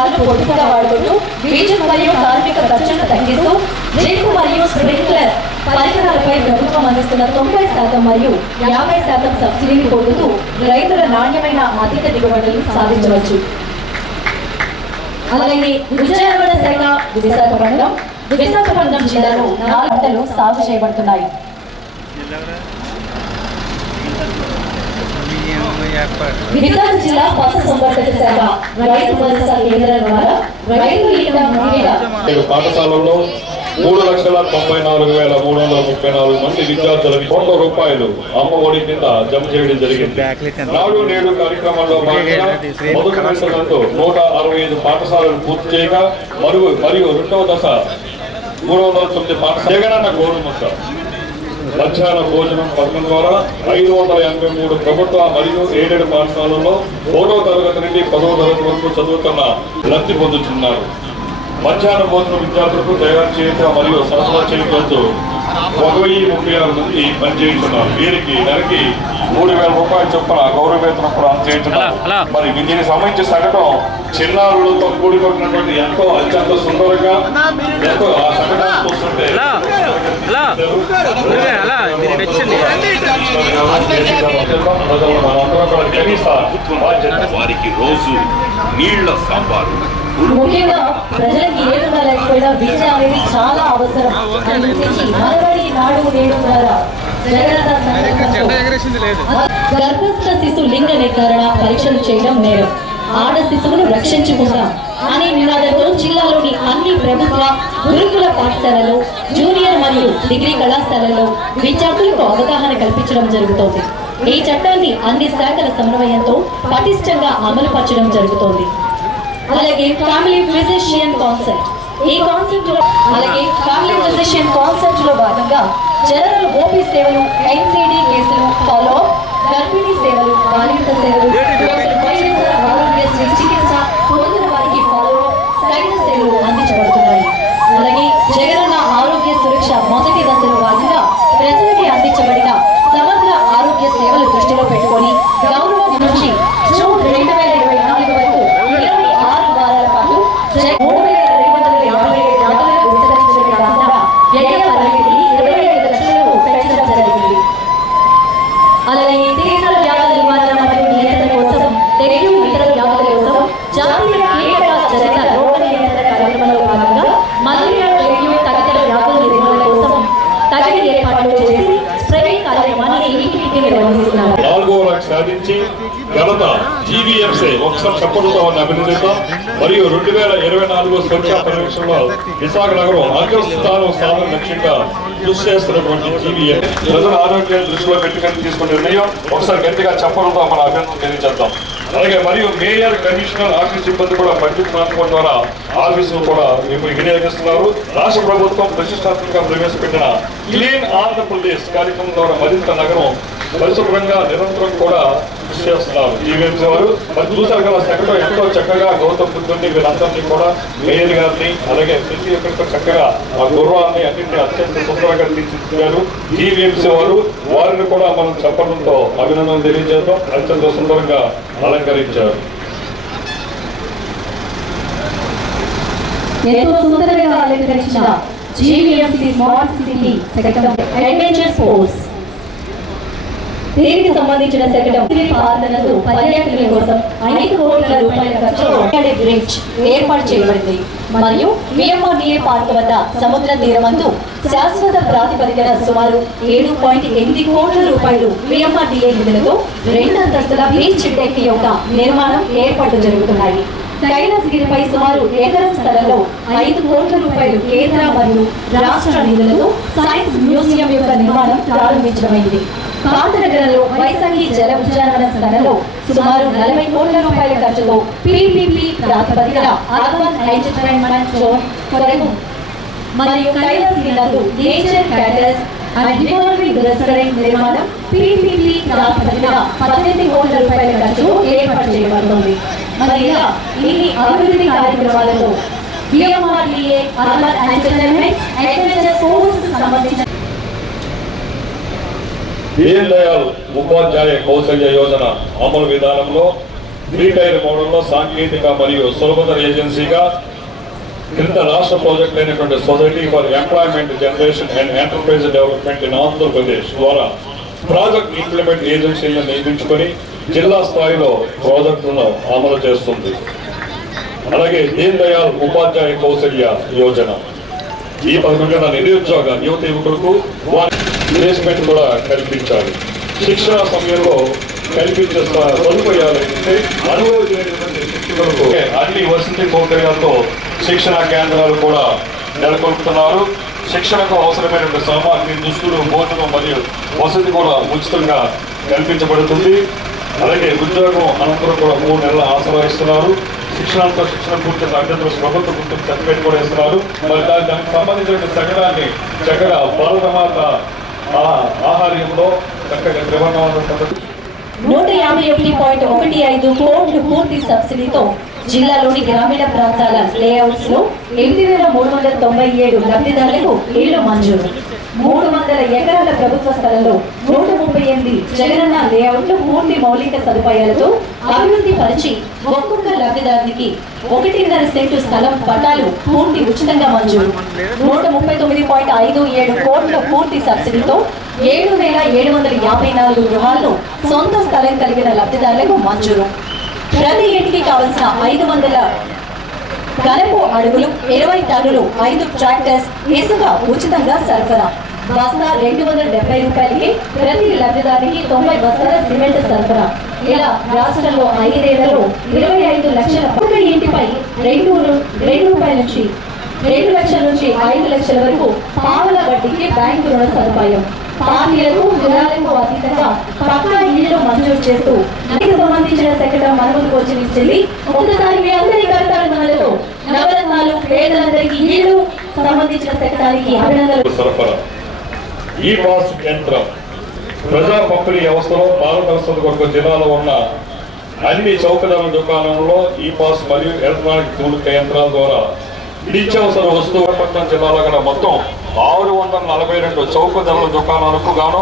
పదార్థాలు పొడిగా వాడుకుంటూ విద్యుత్ మరియు కార్మిక ఖర్చులను తగ్గిస్తూ డ్రిప్ మరియు స్ప్రింక్లర్ పరికరాలపై ప్రభుత్వం అందిస్తున్న తొంభై శాతం మరియు యాభై శాతం సబ్సిడీని పొందుతూ రైతుల నాణ్యమైన అధిక దిగుబడులు సాధించవచ్చు. అలాగే ఉద్యానవన శాఖ విశాఖపట్నం విశాఖపట్నం జిల్లాలో నాలుగు పంటలు సాగు చేయబడుతున్నాయి. విశాఖ జిల్లా పశు సంవర్ధక శాఖ. రైతు భరోసా కేంద్రం ద్వారా పాఠశాలల్లో మూడు లక్షల తొంభై నాలుగు వేల మూడు వందల ముప్పై నాలుగు మంది విద్యార్థులకు కోట్ల రూపాయలు అమ్మ ఒడి కింద జమ చేయడం జరిగింది. నాడు నేడు కార్యక్రమంలో భాగంగా మొదటి నూట అరవై ఐదు పాఠశాలలు పూర్తి చేయగా మరియు మరియు రెండవ దశ మూడు వందల తొమ్మిది పాఠశాల జగనన్న గోరుముద్ద మధ్యాహ్న భోజనం పథకం ద్వారా ఐదు వందల ఎనభై మూడు ప్రభుత్వ మరియు ఎయిడెడ్ పాఠశాలల్లో ఒకటో తరగతి నుండి పదవ తరగతి వరకు చదువుతున్న లబ్ధి పొందుతున్నారు. మధ్యాహ్న భోజన విద్యార్థులకు తయారు చేయడం మరియు సరఫరా చేయడంతో ఒక వెయ్యి ముప్పై ఆరు మంది పనిచేస్తున్నారు. వీరికి నెలకి మూడు వేల రూపాయల చొప్పున గౌరవ వేతనం కూడా అందజేస్తున్నారు మరి దీనికి సంబంధించి సగటం చిన్నారులతో కూడుకున్నటువంటి ఎంతో అత్యంత సుందరంగా ఎంతో ఆ సగటాన్ని చూస్తుంటే హలో గురుగారు అలా? మీరు నచ్చింది. వారికి రోజు నీళ్ళ సాంబారు ముఖ్యంగా ప్రజలకి ఏ విధంగా లేకపోయినా విద్య అనేది చాలా అవసరం. మనబడి నాడు నేడు ద్వారా గర్భస్థ శిశు లింగ నిర్ధారణ పరీక్షలు చేయడం నేరం. ఆడ శిశువును రక్షించుకుందాం. అనే నినాదంతో జిల్లాలోని అన్ని ప్రభుత్వ గురుకుల పాఠశాలలో జూనియర్ మరియు డిగ్రీ కళాశాలలో విద్యార్థులకు అవగాహన కల్పించడం జరుగుతోంది. ఈ చట్టాన్ని అన్ని శాఖల సమన్వయంతో పటిష్టంగా అమలుపరచడం జరుగుతోంది. అలాగే ఫ్యామిలీ ఫిజిషియన్ కాన్సెప్ట్ ఈ కాన్సెప్ట్లో అలాగే ఫ్యామిలీ ఫిజిషియన్ కాన్సెప్ట్లో భాగంగా జనరల్ ఓపీ సేవలు ఎన్సీడీ కేసులు ఫాలో గర్భిణీ సేవలు బాలింత సేవలు వైఎస్ఆర్ ఆరోగ్యశ్రీ చికిత్స పొందిన వారికి ఫాలో తగిన సేవలు అందించబడుతున్నాయి అలాగే జగనన్న ఆరోగ్య సురక్ష మొదటి దశలో భాగంగా ప్రజలకి అందించబడిన సమగ్ర ఆరోగ్య సేవలు దృష్టిలో పెట్టుకొని గౌరవం నుంచి జూన్ రెండు వేల ఇరవై నాలుగు వరకు ఇరవై ఆరు వారాల పాటు జగ- మూడు వేల రెండు వందల యాభై ఏడు గంటలకు విస్తరించడమే కాకుండా వ్యయ పరిమితిని ఇరవై ఐదు లక్షలకు పెంచడం జరిగింది అలాగే సీజనల్ వ్యాధుల నివారణ మరియు నియంత్రణ కోసం డెంగ్యూ ఇతర వ్యాధుల కోసం జాతీయ కీటక జనిత రోగ నియంత్రణ కార్యక్రమంలో భాగంగా మలేరియా డెంగ్యూ తదితర వ్యాధుల నిర్మూలన కోసం తగిన ఏర్పాట్లు చేసి స్ప్రే కార్యక్రమాన్ని ఇంటింటికి నిర్వహిస్తున్నారు నాలుగో ర్యాంక్ సాధించి ఘనత టీఎంసీ ఒకసారి చెప్పడంతో అభినందిస్తాం మరియు రెండు వేల ఇరవై నాలుగు స్వచ్ఛ పర్యవేక్షణలో విశాఖ నగరం అగ్రస్థానం సాధన లక్ష్యంగా కృషి చేస్తున్నటువంటి జీవీఎఫ్ ప్రజల ఆరోగ్యాన్ని దృష్టిలో పెట్టుకొని తీసుకున్న నిర్ణయం ఒకసారి గట్టిగా చెప్పడంతో మన అభినందన తెలియజేద్దాం. అలాగే మరియు మేయర్ కమిషనర్ ఆఫీస్ సిబ్బంది కూడా బడ్జెట్ మార్పుల ద్వారా ఆఫీసులు కూడా ఇప్పుడు వినియోగిస్తున్నారు. రాష్ట్ర ప్రభుత్వం ప్రతిష్టాత్మకంగా ప్రవేశపెట్టిన క్లీన్ ఆంధ్రప్రదేశ్ కార్యక్రమం ద్వారా మరింత నగరం పరిశుభ్రంగా నిరంతరం కూడా కృషి చేస్తున్నారు. ఈ వారు మరి చూసారు కదా సెక్రటరీ ఎంతో చక్కగా గౌతమ్ బుద్ధుడిని వీరందరినీ కూడా మేయర్ గారిని అలాగే ప్రతి ఒక్కరితో చక్కగా ఆ గౌరవాన్ని అన్నింటినీ అత్యంత సుందరంగా తీర్చిదిద్దారు. జీవీఎంసీ వారు వారిని కూడా మనం చెప్పడంతో అభినందన తెలియజేద్దాం. అత్యంత సుందరంగా అలంకరించారు. ఎంతో సుందరంగా అలంకరించిన జీవీఎంసీ స్మార్ట్ సిటీ శకటం అడ్వెంచర్ స్పోర్ట్స్ దీనికి సంబంధించిన శకటం పర్యాటకుల కోసం ఐదు కోట్ల రూపాయల ఖర్చుతో ఏడే బ్రిడ్జ్ ఏర్పాటు చేయబడింది. మరియు విఎంఆర్డీఏ పార్క్ వద్ద సముద్ర తీరమందు శాశ్వత ప్రాతిపదికన సుమారు ఏడు పాయింట్ ఎనిమిది కోట్ల రూపాయలు విఎంఆర్డీఏ నిధులతో రెండు అంతస్తుల బీచ్ డెక్ యొక్క నిర్మాణం ఏర్పాటు జరుగుతున్నాయి. కైలాసగిరిపై సుమారు ఎకరం స్థలంలో ఐదు కోట్ల రూపాయలు కేంద్ర మరియు రాష్ట్ర నిధులతో సైన్స్ మ్యూజియం యొక్క నిర్మాణం ప్రారంభించడమైంది. కాంతనగరంలో వైశాఖి జల ఉద్యానవన స్థలంలో సుమారు నలభై కోట్ల రూపాయల ఖర్చుతో పిపిపి ప్రాతిపదికన అర్బన్ ఎంటర్టైన్మెంట్ జోన్ కొరకు మరియు కైలాసగిరి నందు నేచర్ క్యాటర్స్ అండ్ రెస్టారెంట్ నిర్మాణం ప్రాతిపదికన పద్దెనిమిది కోట్ల రూపాయల ఖర్చు ఏర్పాటు చేయబడుతుంది. మరి ఇలా ఇన్ని అభివృద్ధి కార్యక్రమాలలో అర్బన్ ఎంటర్టైన్మెంట్ సంబంధించిన దీన్ దయాల్ ఉపాధ్యాయ కౌశల్య యోజన అమలు విధానంలో త్రీ టైర్ మోడల్లో సాంకేతిక మరియు సులభతర ఏజెన్సీగా క్రింద రాష్ట్ర ప్రాజెక్ట్ అయినటువంటి society for employment generation and enterprise development in Andhra Pradesh ద్వారా ప్రాజెక్ట్ ఇంప్లిమెంట్ ఏజెన్సీలను నియమించుకొని జిల్లా స్థాయిలో ప్రాజెక్టులను అమలు చేస్తుంది. అలాగే దీన్ దయాళ్ ఉపాధ్యాయ కౌశల్య యోజన. ఈ పథకం నిరుద్యోగ యువత యువకులకు వారి ప్లేస్మెంట్ కూడా కల్పించాలి. శిక్షణ సమయంలో కల్పించే స- సదుపాయాలు అనుభవమైనటువంటి శిక్షకులకు అన్ని వసతి సౌకర్యాలతో శిక్షణ కేంద్రాలు కూడా నెలకొల్పుతున్నారు. శిక్షణకు అవసరమైనటువంటి సామాగ్రి దుస్తులు భోజనం మరియు వసతి కూడా ఉచితంగా కల్పించబడుతుంది. అలాగే ఉద్యోగం అనంతరం కూడా మూడు నెలల ఆసరా ఇస్తున్నారు. శిక్షణతో శిక్షణ పూర్తి అభ్యర్థులు ప్రభుత్వ గుర్తింపు సర్టిఫికేట్ కూడా ఇస్తున్నారు. మరి దాని దానికి సంబంధించిన సగడాన్ని చక్కగా భారతమాత ఆ ఆహార్యంలో చక్కగా త్రివర్ణాలను నూట యాభై ఒకటి పాయింట్ ఒకటి ఐదు కోట్లు పూర్తి సబ్సిడీతో జిల్లాలోని గ్రామీణ ప్రాంతాల లేఅవుట్స్లో ఎనిమిది వేల మూడు వందల తొంభై ఏడు లబ్ధిదారులకు ఇళ్ళు మంజూరు. మూడు వందల ఎకరాల ప్రభుత్వ స్థలంలో నూట ముప్పై ఎనిమిది జగనన్న లేఅవుట్లు పూర్తి మౌలిక సదుపాయాలతో అభివృద్ధి పరిచి ఒక్కొక్క లబ్ధిదారునికి ఒకటిన్నర సెంటు స్థలం పట్టాలు పూర్తి ఉచితంగా మంజూరు. నూట ముప్పై తొమ్మిది పాయింట్ ఐదు ఏడు కోట్ల పూర్తి సబ్సిడీతో ఏడు వేల ఏడు వందల యాభై నాలుగు గృహాలను సొంత స్థలం కలిగిన లబ్ధిదారులకు మంజూరు. ప్రతి ఇంటికి కావలసిన ఐదు వందల గనపు అడుగులు ఇరవై టన్నులు ఐదు ట్రాక్టర్స్ ఇసుక ఉచితంగా సరఫరా. బస్తా రెండు వందల డెబ్బై రూపాయలకి ప్రతి లబ్ధిదారికి తొంభై బస్తాల సిమెంట్ సరఫరా. ఇలా రాష్ట్రంలో ఐదేళ్ళలో ఇరవై ఐదు లక్షల పక్క ఇంటిపై రెండు రెండు రూపాయల నుంచి రెండు లక్షల నుంచి ఐదు లక్షల వరకు పావుల వడ్డీకి బ్యాంకు రుణ సదుపాయం. పార్టీలకు విరాళకు అతీతంగా పక్కా ఇళ్ళు మంజూరు చేస్తూ సంబంధించిన సెక్రటరీ మన ముందుకు వచ్చి నిలిచింది ఒకసారి మీ అందరి సరఫరా. ఈ పాస్ యంత్రం ప్రజా పంపిణీ వ్యవస్థలో పారదర్శకత కొరకు జిల్లాలో ఉన్న అన్ని చౌకధర దుకాణంలో ఈ పాస్ మరియు ఎలక్ట్రానిక్ తూలిక యంత్రాల ద్వారా నిత్యావసర వస్తువు పట్టణం జిల్లాలో గల మొత్తం ఆరు వందల నలభై రెండు చౌక ధరల దుకాణాలకు గాను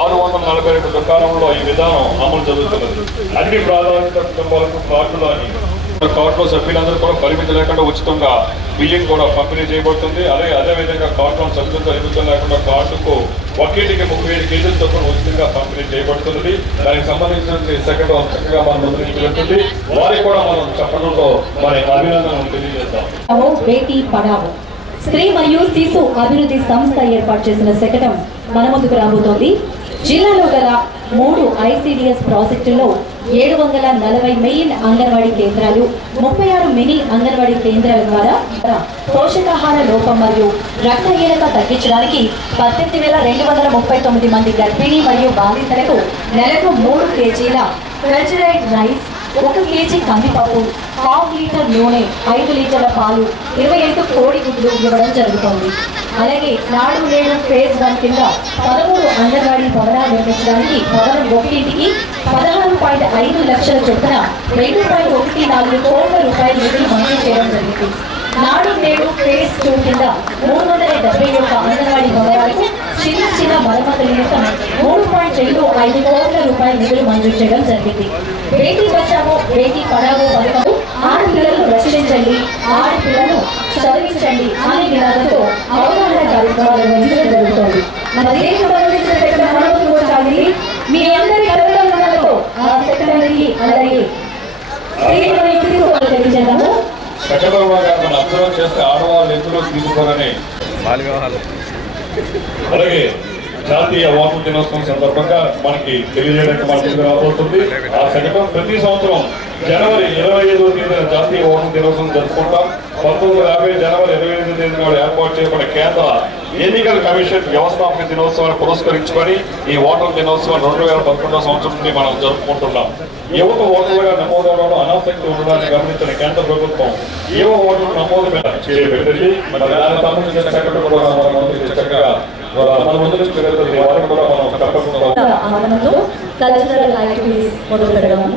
ఆరు వందల నలభై రెండు దుకాణంలో ఈ విధానం అమలు జరుగుతున్నది. అన్ని ప్రాధాన్యత కుటుంబాలకు కార్డులు అని కార్డులో సభ్యులందరూ కూడా పరిమితి లేకుండా ఉచితంగా బిల్లింగ్ కూడా పంపిణీ చేయబడుతుంది. అలాగే అదేవిధంగా కార్డులో సభ్యులతో పరిమితులు లేకుండా కార్డుకు ఒకేటికి ముప్పై ఏడు కేజీల చొప్పున ఉచితంగా పంపిణీ చేయబడుతుంది. దానికి సంబంధించిన సెకండ్ చక్కగా మనం ముందు వారికి కూడా మనం చెప్పడంతో మరి అభినందనలు తెలియజేద్దాం. బేటీ పడావో స్త్రీ మరియు శిశు అభివృద్ధి సంస్థ ఏర్పాటు చేసిన శకటం మన ముందుకు రాబోతోంది. జిల్లాలో గల మూడు ఐసిడిఎస్ ప్రాజెక్టుల్లో ఏడు వందల నలభై మెయిన్ అంగన్వాడీ కేంద్రాలు ముప్పై ఆరు మినీ అంగన్వాడీ కేంద్రాల ద్వారా పోషకాహార లోపం మరియు రక్తహీనత తగ్గించడానికి పద్దెనిమిది వేల రెండు వందల ముప్పై తొమ్మిది మంది గర్భిణీ మరియు బాధితులకు నెలకు మూడు కేజీల కల్చరైడ్ రైస్ ఒక కేజీ కందిపప్పు హాఫ్ లీటర్ నూనె ఐదు లీటర్ల పాలు ఇరవై ఐదు కోడి గుడ్లు ఇవ్వడం జరుగుతోంది. అలాగే నాడు నేడు ఫేజ్ వన్ కింద పదమూడు అంగన్వాడీ భవనాలు నిర్మించడానికి భవనం ఒకటింటికి పదహారు పాయింట్ ఐదు లక్షల చొప్పున రెండు పాయింట్ ఒకటి నాలుగు కోట్ల రూపాయల నిధులు మంజూరు చేయడం జరిగింది. నాడు నేడు ఫేజ్ టూ కింద మూడు వందల డెబ్బై ఒక్క అంగన్వాడీ భవనాలకు చిన్న చిన్న మరమ్మతుల నిమిత్తం మూడు పాయింట్ రెండు ఐదు కోట్ల రూపాయల నిధులు మంజూరు చేయడం జరిగింది. బేటీ బచావో బేటీ పడావో పథకం ఆడపిల్లలను రక్షించండి ఆడపిల్లలను చదివించండి. అనే నినాదంతో అవగాహన కార్యక్రమాలు నిర్వహించడం జరుగుతోంది. మన దేశ సెక్రటరీ వచ్చాలి మీ అందరి కలవడంతో ఆ తెలియజేద్దాము. చక్కదరంగా మనం అబ్జర్వ్ చేస్తే ఆడవాళ్ళు ఎందులో తీసుకోరని బాల వివాహాలు అలాగే జాతీయ వాటర్ దినోత్సవం సందర్భంగా మనకి తెలియజేయడానికి మన ముందు రాబోతుంది. ఆ శకటం ప్రతి సంవత్సరం జనవరి ఇరవై ఐదో తేదీన జాతీయ వాటర్ దినోత్సవం జరుపుకుంటాం. పంతొమ్మిది యాభై జనవరి ఇరవై ఐదో తేదీన ఏర్పాటు చేయబడిన కేంద్ర ఎన్నికల కమిషన్ వ్యవస్థాపక దినోత్సవాన్ని పురస్కరించుకొని ఈ ఓటర్ దినోత్సవం రెండు వేల పదకొండవ సంవత్సరం నుండి మనం జరుపుకుంటున్నాం. యువత ఓటర్లుగా నమోదవడంలో అనాసక్తి ఉండడాన్ని గమనించిన కేంద్ర ప్రభుత్వం యువ ఓటర్లు నమోదు మీద చేపట్టింది దానికి సంబంధించిన చక్కగా మన కల్చరల్ యాక్టివిటీస్ మొదలు పెడదాము.